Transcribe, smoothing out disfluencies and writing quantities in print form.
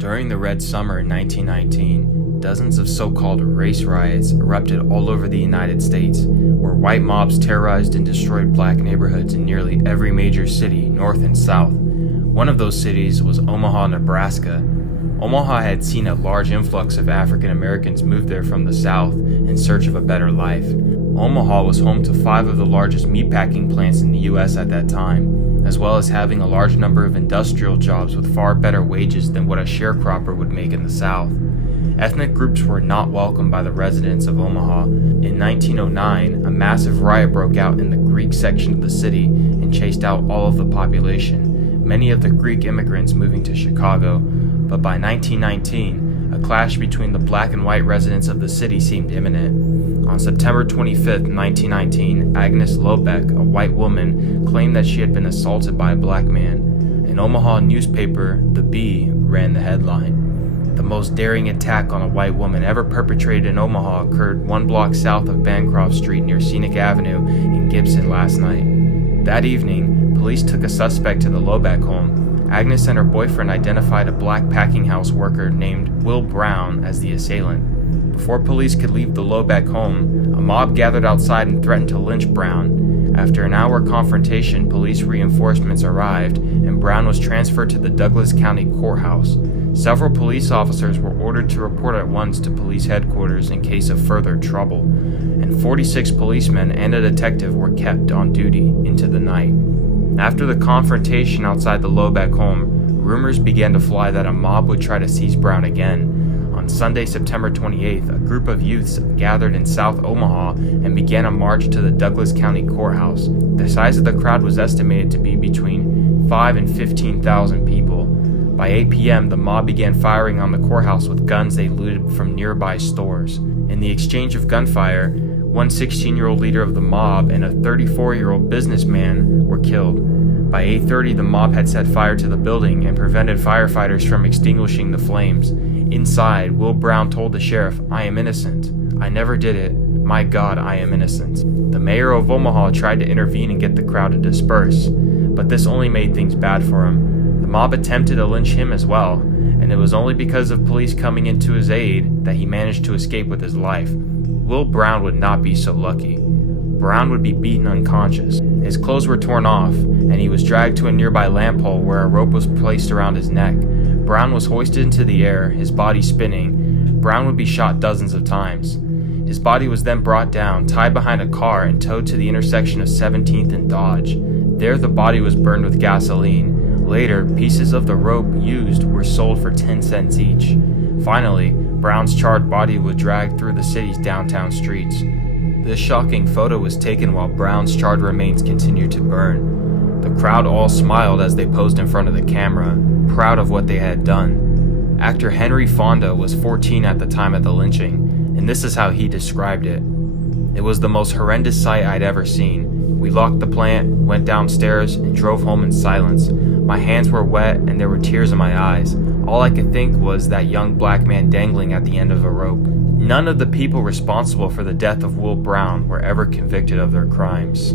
During the Red Summer in 1919, dozens of so-called race riots erupted all over the United States, where white mobs terrorized and destroyed black neighborhoods in nearly every major city, north and south. One of those cities was Omaha, Nebraska. Omaha had seen a large influx of African Americans move there from the South in search of a better life. Omaha was home to 5 of the largest meatpacking plants in the U.S. at that time, as well as having a large number of industrial jobs with far better wages than what a sharecropper would make in the South. Ethnic groups were not welcomed by the residents of Omaha. In 1909, a massive riot broke out in the Greek section of the city and chased out all of the population, many of the Greek immigrants moving to Chicago. But by 1919, a clash between the black and white residents of the city seemed imminent. On September 25, 1919, Agnes Lobeck, a white woman, claimed that she had been assaulted by a black man. An Omaha newspaper, The Bee, ran the headline. The most daring attack on a white woman ever perpetrated in Omaha occurred 1 block south of Bancroft Street near Scenic Avenue in Gibson last night. That evening, police took a suspect to the Lobeck home. Agnes and her boyfriend identified a black packing house worker named Will Brown as the assailant. Before police could leave the Lobeck home, a mob gathered outside and threatened to lynch Brown. After an hour confrontation, police reinforcements arrived, and Brown was transferred to the Douglas County Courthouse. Several police officers were ordered to report at once to police headquarters in case of further trouble, and 46 policemen and a detective were kept on duty into the night. After the confrontation outside the Lobeck home, rumors began to fly that a mob would try to seize Brown again. On Sunday, September 28th, a group of youths gathered in South Omaha and began a march to the Douglas County Courthouse. The size of the crowd was estimated to be between 5,000 and 15,000 people. By 8 p.m., the mob began firing on the courthouse with guns they looted from nearby stores. In the exchange of gunfire, one 16-year-old leader of the mob and a 34-year-old businessman were killed. By 8:30, the mob had set fire to the building and prevented firefighters from extinguishing the flames. Inside, Will Brown told the sheriff, "I am innocent. I never did it. My God, I am innocent." The mayor of Omaha tried to intervene and get the crowd to disperse, but this only made things bad for him. The mob attempted to lynch him as well, and it was only because of police coming into his aid that he managed to escape with his life. Will Brown would not be so lucky. Brown would be beaten unconscious. His clothes were torn off, and he was dragged to a nearby lamp pole where a rope was placed around his neck. Brown was hoisted into the air, his body spinning. Brown would be shot dozens of times. His body was then brought down, tied behind a car, and towed to the intersection of 17th and Dodge. There the body was burned with gasoline. Later, pieces of the rope used were sold for 10 cents each. Finally, Brown's charred body was dragged through the city's downtown streets. This shocking photo was taken while Brown's charred remains continued to burn. The crowd all smiled as they posed in front of the camera, proud of what they had done. Actor Henry Fonda was 14 at the time of the lynching, and this is how he described it. "It was the most horrendous sight I'd ever seen. We locked the plant, went downstairs, and drove home in silence. My hands were wet and there were tears in my eyes. All I could think was that young black man dangling at the end of a rope." None of the people responsible for the death of Will Brown were ever convicted of their crimes.